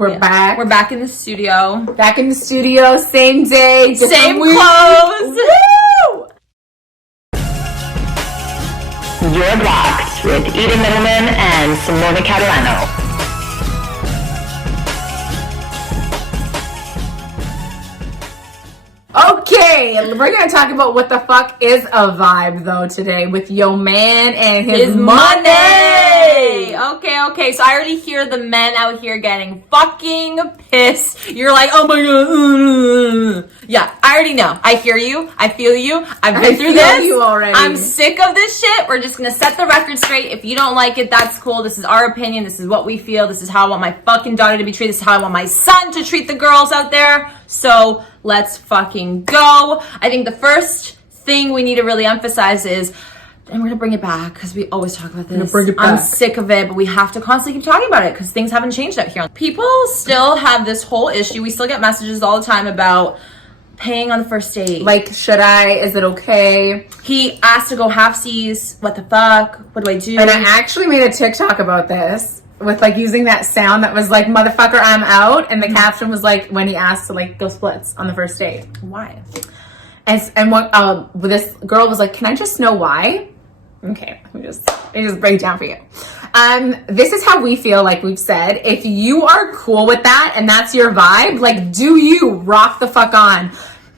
We're back. We're back in the studio. Back in the studio, same day, same clothes. Woo! You're Blocked with Eden Middleman and Simone Catalano. Okay, we're going to talk about what the fuck is a vibe, though, today with Yo Man and his money. Okay. So I already hear the men out here getting fucking pissed. You're like, oh my god. Yeah, I already know. I hear you. I feel you. I've been through this. You already. I'm sick of this shit. We're just going to set the record straight. If you don't like it, that's cool. This is our opinion. This is what we feel. This is how I want my fucking daughter to be treated. This is how I want my son to treat the girls out there. So let's fucking go. I think the first thing we need to really emphasize is, and we're gonna bring it back because we always talk about this. I'm sick of it, but we have to constantly keep talking about it because things haven't changed out here. People still have this whole issue. We still get messages all the time about paying on the first date. Like, should I? Is it okay? He asked to go halfsies. What the fuck? What do I do? And I actually made a TikTok about this with like using that sound that was like, motherfucker, I'm out. And the caption was like, when he asked to like go splits on the first date. Why? And what this girl was like, can I just know why? Okay, let me just break it down for you. This is how we feel, like we've said. If you are cool with that and that's your vibe, like, do you rock the fuck on?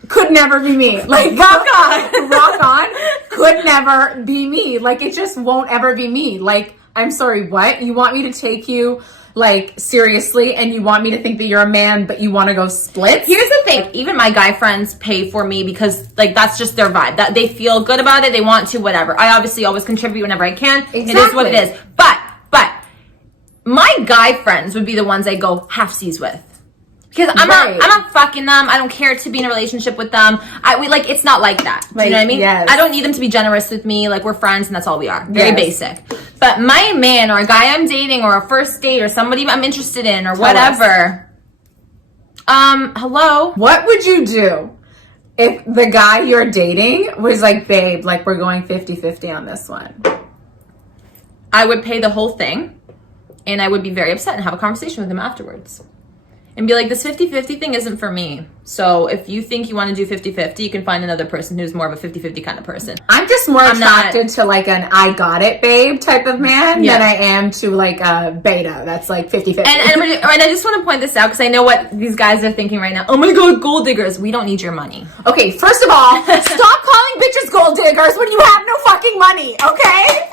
Could never be me. Like, rock on. Rock on could never be me. Like, it just won't ever be me. Like, I'm sorry, what? You want me to take you, like, seriously, and you want me to think that you're a man, but you want to go split? Here's the thing. Even my guy friends pay for me because, like, that's just their vibe. That they feel good about it. They want to, whatever. I obviously always contribute whenever I can. Exactly. It is what it is. But my guy friends would be the ones I go halfsies with. Because I'm not fucking them. I don't care to be in a relationship with them. It's not like that. Do you know what I mean? Yes. I don't need them to be generous with me. Like, we're friends and that's all we are. Very basic. But my man or a guy I'm dating or a first date or somebody I'm interested in or whatever. Hello? What would you do if the guy you're dating was like, babe, like, we're going 50-50 on this one? I would pay the whole thing and I would be very upset and have a conversation with him afterwards. And be like, this 50-50 thing isn't for me. So if you think you want to do 50-50, you can find another person who's more of a 50-50 kind of person. I'm just more attracted to like an I got it, babe type of man than I am to like a beta that's like 50-50. And I just want to point this out because I know what these guys are thinking right now. Oh my God, gold diggers. We don't need your money. Okay, first of all, stop calling bitches gold diggers when you have no fucking money, okay?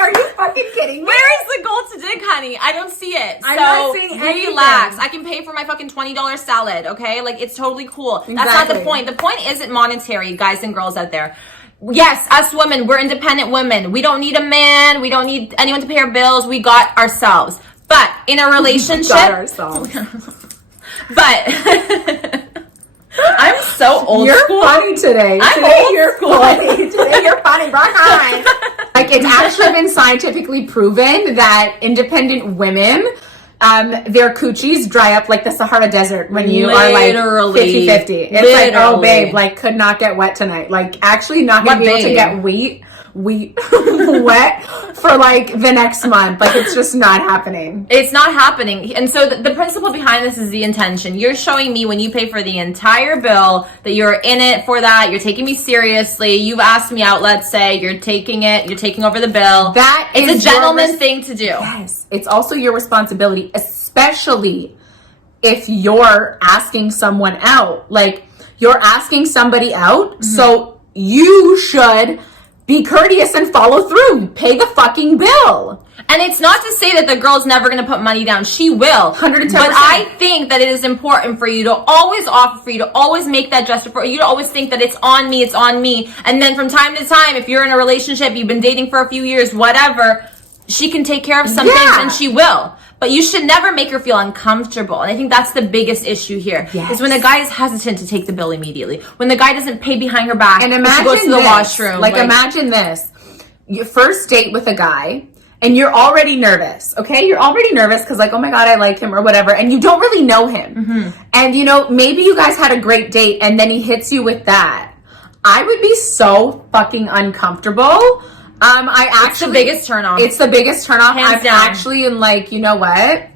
Are you fucking kidding me? Where is the gold to dig, honey? I don't see it. I'm not seeing anything. Relax. I can pay for my fucking $20 salad, okay? Like, it's totally cool. Exactly. That's not the point. The point isn't monetary, guys and girls out there. Yes, us women, we're independent women. We don't need a man. We don't need anyone to pay our bills. We got ourselves. But in a relationship... We got ourselves. But... I'm so old you're school. You're funny today. You're funny. Today you're funny. Rock on. Like, it's actually been scientifically proven that independent women, their coochies dry up like the Sahara Desert when you are like 50-50. It's like, oh babe, like could not get wet tonight. Like actually not gonna be able to get wet for like the next month. Like it's just not happening. It's not happening. And so the principle behind this is the intention. You're showing me when you pay for the entire bill that you're in it for that. You're taking me seriously. You've asked me out, let's say. You're taking over the bill. That is a gentleman thing to do. Yes. It's also your responsibility, especially if you're asking someone out. Like you're asking somebody out, so you should be courteous and follow through. Pay the fucking bill. And it's not to say that the girl's never going to put money down. She will. 110%. But I think that it is important for you to always offer, for you to always make that gesture, for you to always think that it's on me, it's on me. And then from time to time, if you're in a relationship, you've been dating for a few years, whatever, she can take care of some things and she will. But you should never make her feel uncomfortable. And I think that's the biggest issue here. Yes. Is when a guy is hesitant to take the bill immediately. When the guy doesn't pay behind her back. And imagine she goes to the washroom. Like imagine this. Your first date with a guy and you're already nervous, okay? You're already nervous because like, oh my God, I like him or whatever. And you don't really know him. And you know, maybe you guys had a great date and then he hits you with that. I would be so fucking uncomfortable. It's the biggest turn off. It's the biggest turn off. Hands I'm down. actually in like, you know what?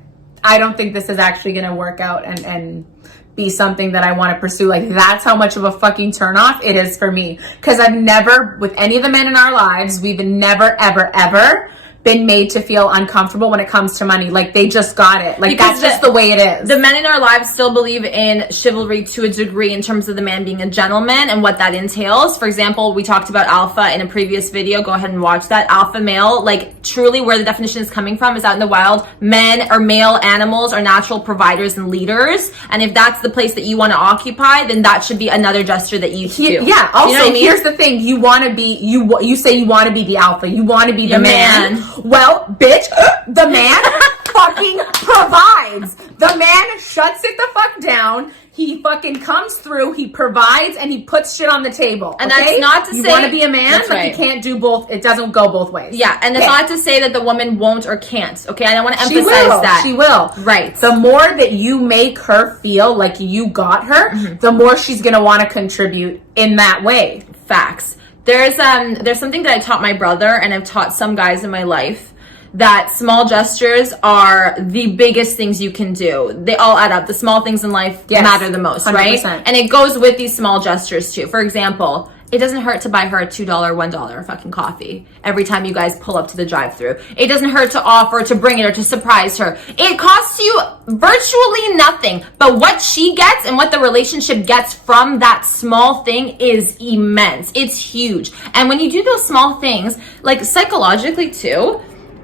I don't think this is actually going to work out and be something that I want to pursue. Like, that's how much of a fucking turnoff it is for me. Because I've never, with any of the men in our lives, we've never, ever, ever been made to feel uncomfortable when it comes to money. Like, they just got it. Like, because that's just the way it is. The men in our lives still believe in chivalry to a degree in terms of the man being a gentleman and what that entails. For example, we talked about alpha in a previous video. Go ahead and watch that. Alpha male, like, truly where the definition is coming from is out in the wild. Men or male animals are natural providers and leaders. And if that's the place that you want to occupy, then that should be another gesture that you do. Yeah. Also, you know what I mean? Here's the thing. You want to be, you say you want to be the alpha. You want to be the man. Well, bitch, the man fucking provides. The man shuts it the fuck down. He fucking comes through, he provides, and he puts shit on the table. And okay? that's not to you say... You want to be a man, that's but right. you can't do both. It doesn't go both ways. Yeah, and it's not to say that the woman won't or can't. Okay, I want to emphasize that. She will. Right. The more that you make her feel like you got her, the more she's going to want to contribute in that way. Facts. There's something that I taught my brother, and I've taught some guys in my life, that small gestures are the biggest things you can do. They all add up. The small things in life matter the most, 100%. right? And it goes with these small gestures too. For example, it doesn't hurt to buy her a $2, $1 fucking coffee every time you guys pull up to the drive-thru. It doesn't hurt to offer to bring it or to surprise her. It costs you virtually nothing, but what she gets and what the relationship gets from that small thing is immense. It's huge. And when you do those small things, like psychologically too,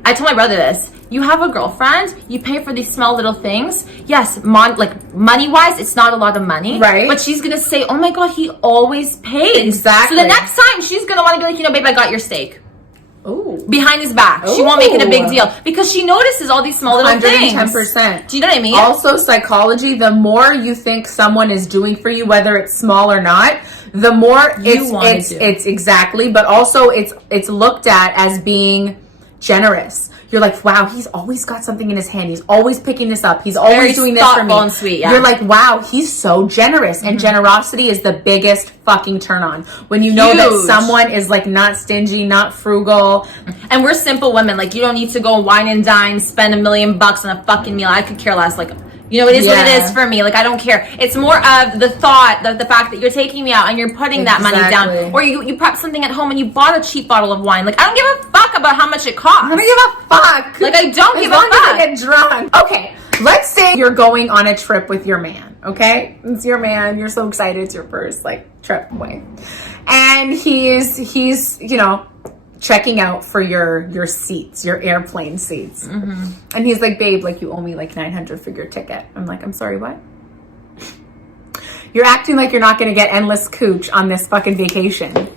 I told my brother this. You have a girlfriend, you pay for these small little things. Yes, money-wise, it's not a lot of money. Right. But she's going to say, oh my God, he always pays. Exactly. So the next time, she's going to want to be like, you know, babe, I got your steak. Ooh. Behind his back. She won't make it a big deal. Because she notices all these small little things. 110%. Do you know what I mean? Also, psychology, the more you think someone is doing for you, whether it's small or not, the more it's exactly, but also it's looked at as being generous. You're like, wow, he's always got something in his hand. He's always picking this up. He's always doing this for me. And sweet, yeah. You're like, wow, he's so generous. And generosity is the biggest fucking turn on. When you know that someone is like not stingy, not frugal. And we're simple women. Like, you don't need to go wine and dine, spend $1 million on a fucking meal. I could care less. Like, you know, it is what it is for me. Like, I don't care. It's more of the thought, the fact that you're taking me out and you're putting that money down. Or you prep something at home and you bought a cheap bottle of wine. Like, I don't give a fuck about how much it costs. I don't give a fuck. Like, I don't give a fuck. As long as I get drunk. Okay, let's say you're going on a trip with your man, okay? It's your man. You're so excited. It's your first, like, trip away. And he's you know, checking out for your seats, your airplane seats. And he's like, babe, like, you owe me like $900 for your ticket. I'm like, I'm sorry, what? You're acting like you're not going to get endless cooch on this fucking vacation.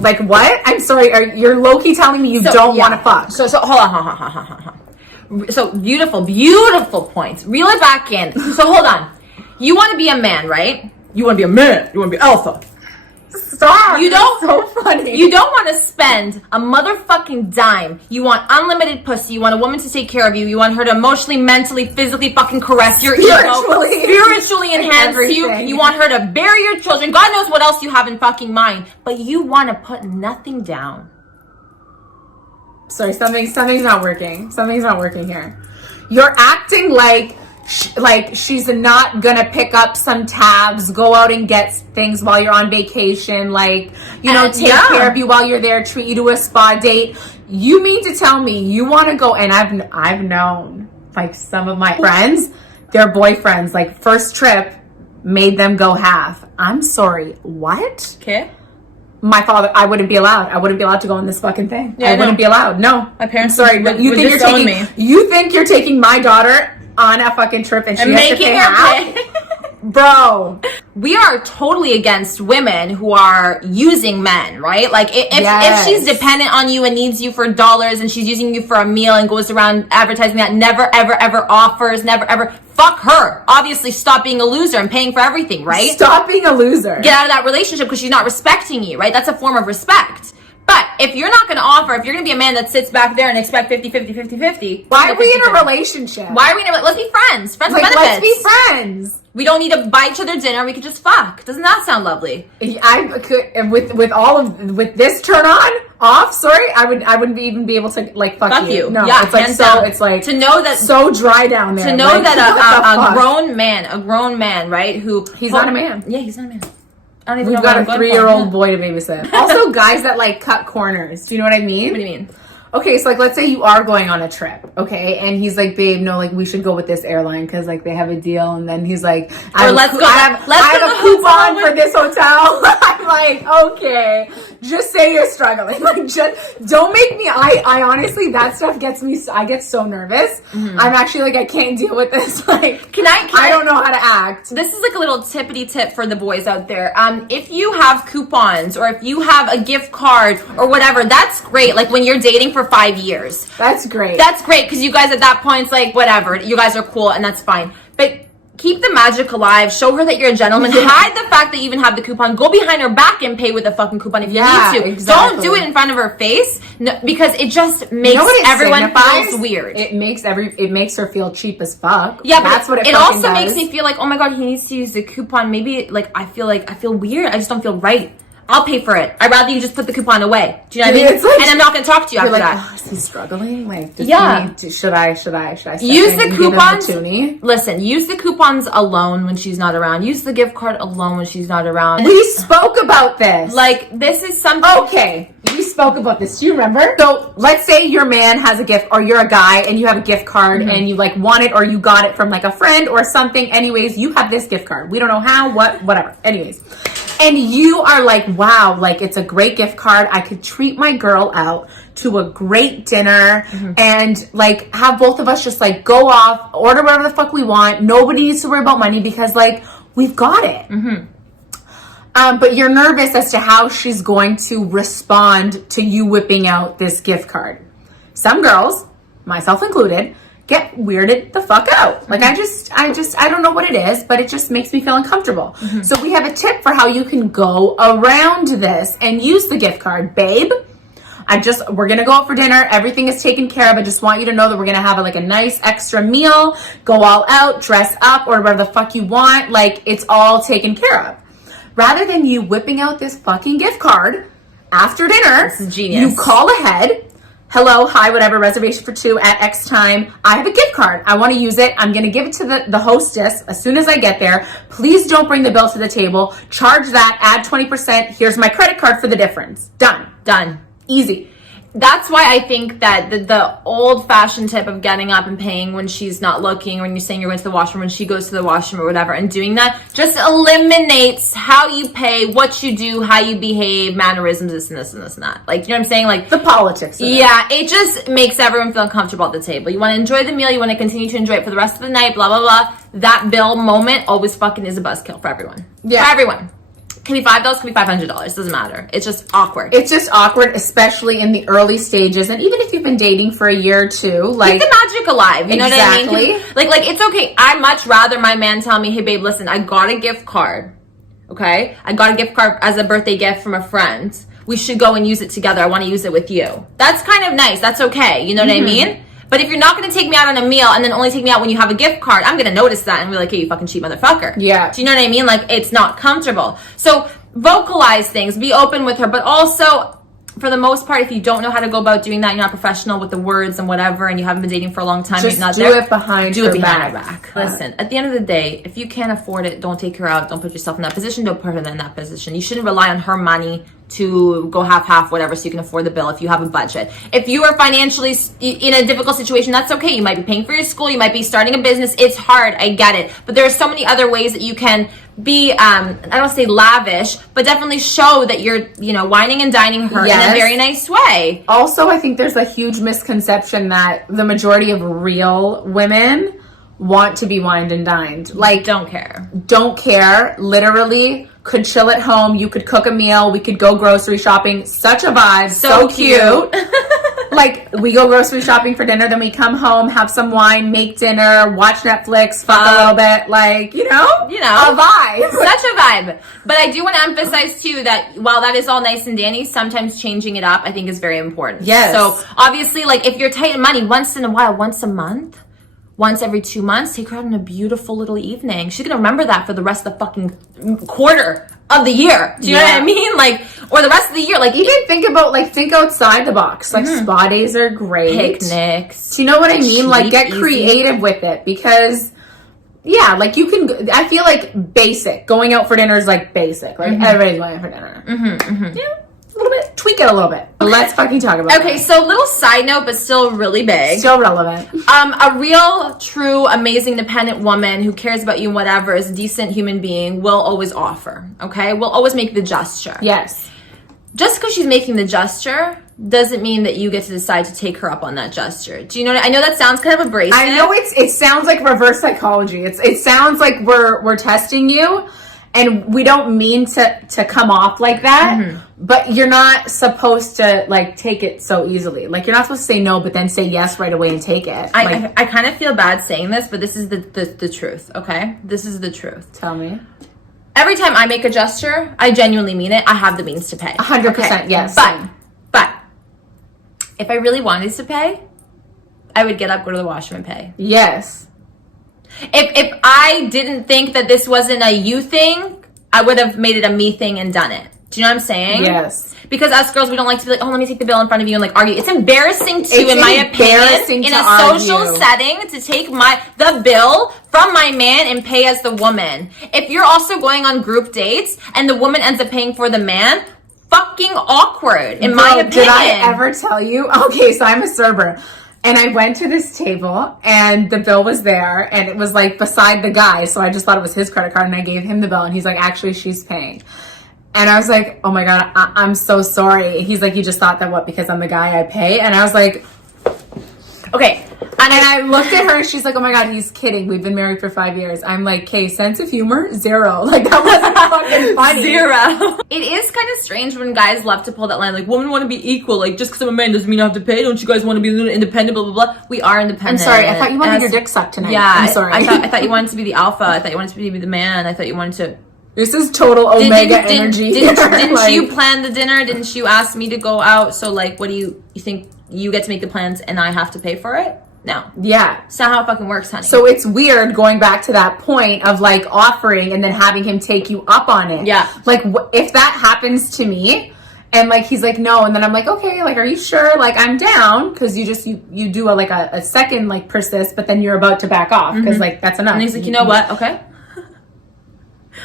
Like, what? I'm sorry. You're low-key telling me you don't want to fuck. So hold on. So beautiful points. Reel it back in. So hold on. You want to be a man, right? You want to be a man. You want to be alpha. Stop. You don't. That's so funny. You don't want to spend a motherfucking dime. You want unlimited pussy. You want a woman to take care of you. You want her to emotionally, mentally, physically fucking caress your ego. Spiritually enhance you. You want her to bury your children. God knows what else you have in fucking mind. But you want to put nothing down. Sorry, something's not working. Something's not working here. You're acting like she's not gonna pick up some tabs, go out and get things while you're on vacation, like, you know, take care of you while you're there, treat you to a spa date. You mean to tell me you want to go? And I've known, like, some of my friends, their boyfriends, like, first trip made them go half. I'm sorry, what? Okay. My father, I wouldn't be allowed. I wouldn't be allowed to go on this fucking thing. I wouldn't be allowed. No. My parents. I'm sorry, but you think you're taking my daughter on a fucking trip and she has to pay half? Bro. We are totally against women who are using men, right? Like, if she's dependent on you and needs you for dollars and she's using you for a meal and goes around advertising that, never, ever, ever offers, never, ever, fuck her. Obviously, stop being a loser and paying for everything, right? Stop being a loser. Get out of that relationship because she's not respecting you, right? That's a form of respect. But if you're not going to offer, if you're going to be a man that sits back there and expect 50-50, why are we in a relationship? Why are we in a let's be friends. Friends with benefits. Let's be friends. We don't need to buy each other dinner. We could just fuck. Doesn't that sound lovely? I could with this turn off. Sorry, I wouldn't even be able to like fuck you. No, yeah, it's like so. Down. It's like to know that so dry down there. To know like, that a grown man, right? He's not a man. Yeah, he's not a man. I don't even We've know got a 3-year-old boy to babysit. Also, guys that like cut corners. Do you know what I mean? What do you mean? Okay, so like let's say you are going on a trip, okay, and he's like, babe, no, like we should go with this airline because like they have a deal, and then he's like, I have a coupon for this hotel. I'm like, okay, just say you're struggling. Like, just don't make me. I honestly, that stuff gets me. I get so nervous. Mm-hmm. I'm actually like, I can't deal with this. Like, I don't know how to act. This is like a little tippity tip for the boys out there. If you have coupons or if you have a gift card or whatever, that's great. Like when you're dating for 5 years. That's great. That's great because you guys at that point, it's like, whatever. You guys are cool and that's fine. But keep the magic alive. Show her that you're a gentleman. Hide the fact that you even have the coupon. Go behind her back and pay with the fucking coupon if you need to. Exactly. Don't do it in front of her face because it just makes everyone feels weird. It makes her feel cheap as fuck. Yeah, that's what it also makes me feel like, oh my god, he needs to use the coupon. Maybe like I feel weird. I just don't feel right. I'll pay for it. I'd rather you just put the coupon away. Do you know what I mean? Like, and I'm not going to talk to you after that. Oh, is he struggling? Like, should I use the coupons? Listen, use the coupons alone when she's not around. Use the gift card alone when she's not around. We spoke about this. Like, this is something. Okay, we spoke about this. Do you remember? So let's say your man has a gift, or you're a guy and you have a gift card and you like want it, or you got it from like a friend or something. Anyways, you have this gift card. We don't know how, whatever. Anyways. And you are like, wow, like it's a great gift card. I could treat my girl out to a great dinner and like have both of us just like go off, order whatever the fuck we want. Nobody needs to worry about money because like we've got it. But you're nervous as to how she's going to respond to you whipping out this gift card. Some girls, myself included, get weirded the fuck out. Like I don't know what it is, but it just makes me feel uncomfortable. So we have a tip for how you can go around this and use the gift card. Babe, we're gonna go out for dinner. Everything is taken care of. I just want you to know that we're gonna have like a nice extra meal, go all out, dress up, or whatever the fuck you want. Like it's all taken care of. Rather than you whipping out this fucking gift card after dinner, this is genius. You call ahead. Hello, hi, whatever, reservation for 2 at X time. I have a gift card. I want to use it. I'm going to give it to the hostess as soon as I get there. Please don't bring the bill to the table. Charge that, add 20%. Here's my credit card for the difference. Done. Easy. That's why I think that the old-fashioned tip of getting up and paying when she's not looking, when you're saying you're going to the washroom, when she goes to the washroom or whatever, and doing that just eliminates how you pay, what you do, how you behave, mannerisms, this and this and this and that. Like, you know what I'm saying? Like the politics of it. Yeah, it just makes everyone feel comfortable at the table. You want to enjoy the meal, you want to continue to enjoy it for the rest of the night, blah, blah, blah. That bill moment always fucking is a buzzkill for everyone. Yeah. For everyone. Can be $5, can be $500. Doesn't matter. It's just awkward. It's just awkward, especially in the early stages, and even if you've been dating for a year or two. Like keep the magic alive. You know what I mean? Like it's okay. I'd much rather my man tell me, "Hey, babe, listen, I got a gift card. Okay, I got a gift card as a birthday gift from a friend. We should go and use it together. I want to use it with you." That's kind of nice. That's okay. You know what I mean? But if you're not going to take me out on a meal and then only take me out when you have a gift card, I'm going to notice that and be like, hey, you fucking cheap motherfucker. Yeah. Do you know what I mean? Like, it's not comfortable. So vocalize things, be open with her, but also, for the most part, if you don't know how to go about doing that, you're not professional with the words and whatever, and you haven't been dating for a long time, just you're not do there, it behind her back. Listen, at the end of the day, if you can't afford it, don't take her out. Don't put yourself in that position. Don't put her in that position. You shouldn't rely on her money to go half whatever so you can afford the bill if you have a budget. If you are financially in a difficult situation, that's okay. You might be paying for your school, you might be starting a business. It's hard, I get it, but there are so many other ways that you can be I don't say lavish, but definitely show that you're, you know, wining and dining her in a very nice way. Also, I think there's a huge misconception that the majority of real women want to be wined and dined. Like, don't care, literally. Could chill at home. You could cook a meal. We could go grocery shopping. Such a vibe. So cute. Like, we go grocery shopping for dinner, then we come home, have some wine, make dinner, watch Netflix, fuck a little bit. Like, you know, a vibe. Such a vibe. But I do want to emphasize too that while that is all nice and dandy, sometimes changing it up I think is very important. Yes. So obviously, like, if you're tight in money, once in a while, once a month, once every 2 months, take her out on a beautiful little evening. She's gonna remember that for the rest of the fucking quarter of the year. Do you know what I mean? Like, or the rest of the year. Like, even think outside the box. Like, spa days are great. Picnics. Do you know what I mean? Cheap, Like, get easy. creative with it, because like you can, I feel like basic. Going out for dinner is like basic. Like, everybody's going out for dinner. Yeah. A little bit, tweak it a little bit. Let's fucking talk about it. Okay, so little side note, but still really big. Still relevant. A real, true, amazing, independent woman who cares about you and whatever, is a decent human being, will always offer, okay? Will always make the gesture. Yes. Just because she's making the gesture doesn't mean that you get to decide to take her up on that gesture. Do you know? I know that sounds kind of abrasive. I know it sounds like reverse psychology. It sounds like we're testing you. And we don't mean to come off like that, but you're not supposed to like take it so easily. Like, you're not supposed to say no, but then say yes right away and take it. I kind of feel bad saying this, but this is the truth, okay? This is the truth. Tell me. Every time I make a gesture, I genuinely mean it. I have the means to pay. 100%, okay? yes. But if I really wanted to pay, I would get up, go to the washroom and pay. Yes. If I didn't think that this wasn't a you thing, I would have made it a me thing and done it. Do you know what I'm saying? Yes. Because us girls, we don't like to be like, oh, let me take the bill in front of you and like argue. It's embarrassing too, in my opinion, in a social setting, to take the bill from my man and pay as the woman. If you're also going on group dates and the woman ends up paying for the man, fucking awkward, in my opinion. Did I ever tell you? Okay, so I'm a server. And I went to this table and the bill was there and it was like beside the guy. So I just thought it was his credit card and I gave him the bill and he's like, actually, she's paying. And I was like, oh my God, I'm so sorry. He's like, you just thought that what, because I'm the guy I pay? And I was like, okay. And I looked at her and she's like, oh my God, he's kidding. We've been married for 5 years. I'm like, okay, sense of humor, 0. Like, that wasn't fucking funny. 0. It is kind of strange when guys love to pull that line, like, women want to be equal. Like, just because I'm a man doesn't mean I have to pay. Don't you guys want to be independent, blah, blah, blah. We are independent. I'm sorry. I thought you wanted your dick sucked tonight. Yeah. I'm sorry. I thought you wanted to be the alpha. I thought you wanted to be the man. I thought you wanted to... This is total Omega energy. Didn't like, you plan the dinner? Didn't you ask me to go out? So, like, what do you think you get to make the plans and I have to pay for it? No. Yeah. It's not how it fucking works, honey. So it's weird going back to that point of like offering and then having him take you up on it. Yeah. Like if that happens to me and like he's like, no. And then I'm like, okay, like, are you sure? Like, I'm down. Because you do a second like persist, but then you're about to back off because like that's enough. And he's like, you know what? Okay.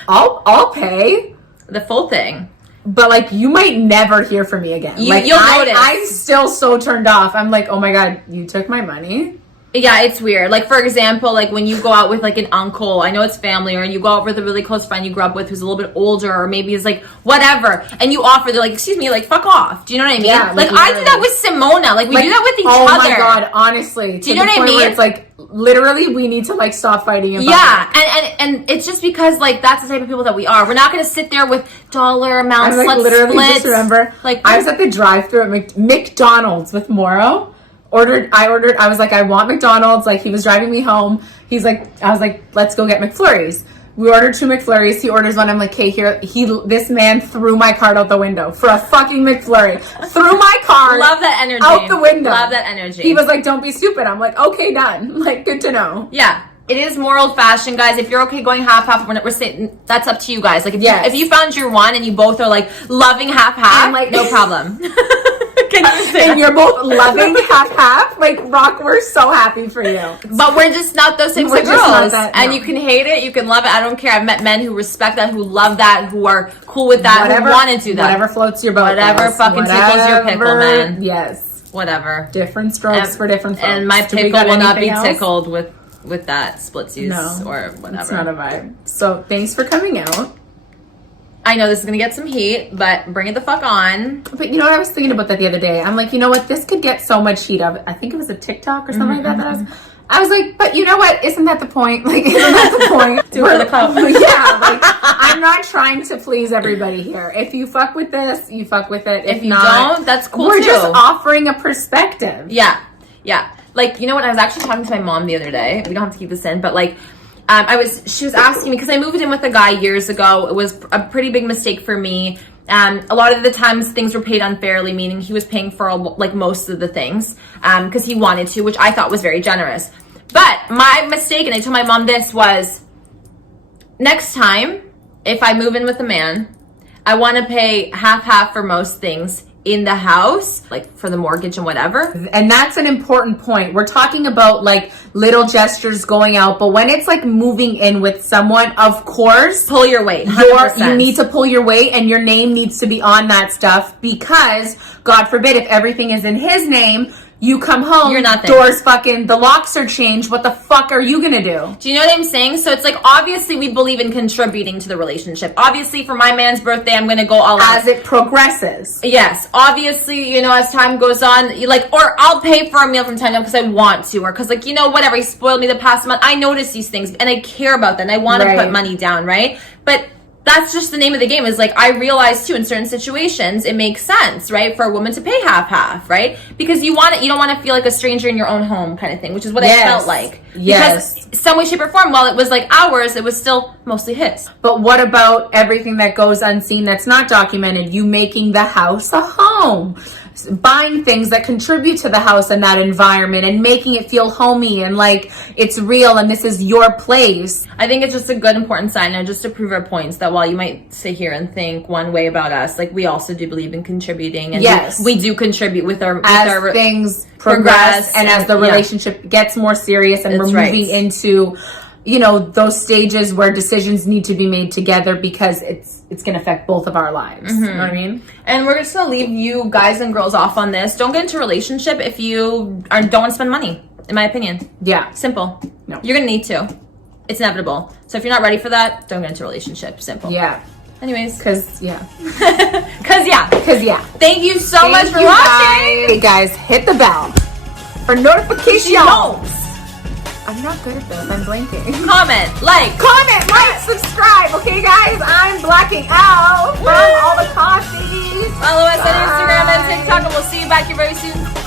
I'll pay the full thing. But like you might never hear from me again. Like you'll notice. I'm still so turned off. I'm like, oh my God, you took my money. Yeah, it's weird. Like, for example, like when you go out with like an uncle, I know it's family, or you go out with a really close friend you grew up with who's a little bit older, or maybe is like whatever, and you offer, they're like, excuse me, like fuck off. Do you know what I mean? Yeah, like I do that with Simona. Like we do that with each other. Oh my God, honestly. Do you know what I mean? It's like literally we need to like stop fighting about it. And it's just because like that's the type of people that we are. We're not gonna sit there with dollar amounts. I like literally just remember like I was at the drive-thru at McDonald's with Morrow. I was like, I want McDonald's. Like, he was driving me home. I was like, let's go get McFlurries. We ordered 2 McFlurries. He orders one. I'm like, okay, here. This man threw my card out the window for a fucking McFlurry. Threw my card. Love that energy. Out the window. Love that energy. He was like, don't be stupid. I'm like, okay, done. Like, good to know. Yeah. It is more old fashioned, guys. If you're okay going half, we're saying that's up to you guys. Like, if you found your one and you both are like loving half, like, no problem. Can you say and you're both loving half. Like, Rock, we're so happy for you. But we're just not those types of just not girls. that, no. And you can hate it, you can love it. I don't care. I've met men who respect that, who love that, who are cool with that, who want to do that. Whatever floats your boat. Whatever fucking tickles your pickle, man. Yes. Whatever. Different strokes for different folks. And my pickle will not be tickled with that splitsies or whatever. It's not a vibe. So thanks for coming out. I know this is going to get some heat, but bring it the fuck on. But you know what? I was thinking about that the other day. I'm like, you know what? This could get so much heat. I think it was a TikTok or something like that. I was like, but you know what? Isn't that the point? Like, isn't that the point? Do it for the clout. Yeah. Like, I'm not trying to please everybody here. If you fuck with this, you fuck with it. If you not, don't, that's cool we're too. just offering a perspective. Yeah. Yeah. Like, you know what? I was actually talking to my mom the other day. We don't have to keep this in, but like, she was asking me, because I moved in with a guy years ago. It was a pretty big mistake for me. A lot of the times things were paid unfairly, meaning he was paying for like most of the things because he wanted to, which I thought was very generous. But my mistake, and I told my mom this, was next time, if I move in with a man, I want to pay half for most things in the house, like for the mortgage and whatever. And that's an important point. We're talking about like little gestures going out, but when it's like moving in with someone, of course, Pull your weight. you need to pull your weight, and your name needs to be on that stuff, because God forbid if everything is in his name, you come home, You're nothing. doors fucking, the locks are changed. What the fuck are you gonna do? Do you know what I'm saying? So it's like, obviously we believe in contributing to the relationship. Obviously for my man's birthday, I'm gonna go all out. As it progresses. Yes, obviously, you know, as time goes on, you like, or I'll pay for a meal from time to time because I want to, or because like, you know, whatever, he spoiled me the past month. I notice these things and I care about them and I want to put money down, right? But that's just the name of the game. Is like, I realize too, in certain situations, it makes sense, right, for a woman to pay half, right? Because you don't want to feel like a stranger in your own home, kind of thing, which is what I felt like. Yes. Because some way, shape, or form, while it was like ours, it was still mostly his. But what about everything that goes unseen, that's not documented? You making the house a home, buying things that contribute to the house and that environment, and making it feel homey and like it's real and this is your place. I think it's just a good, important sign, and just to prove our points, that while you might sit here and think one way about us, like we also do believe in contributing, and yes, we do contribute with our things progress and as the relationship gets more serious, and we're moving into, you know, those stages where decisions need to be made together, because it's going to affect both of our lives. You know what I mean? And we're just going to leave you guys and girls off on this. Don't get into a relationship if you don't want to spend money, in my opinion. Yeah. Simple. No. You're going to need to. It's inevitable. So if you're not ready for that, don't get into a relationship. Simple. Yeah. Anyways. Because, yeah. Because, yeah. Thank you so much for watching. Hey, guys, hit the bell for notifications. I'm not good at this. I'm blanking. Comment, like, subscribe. Okay, guys, I'm blacking out from all the coffee. Follow us on Instagram and TikTok, and we'll see you back here very soon.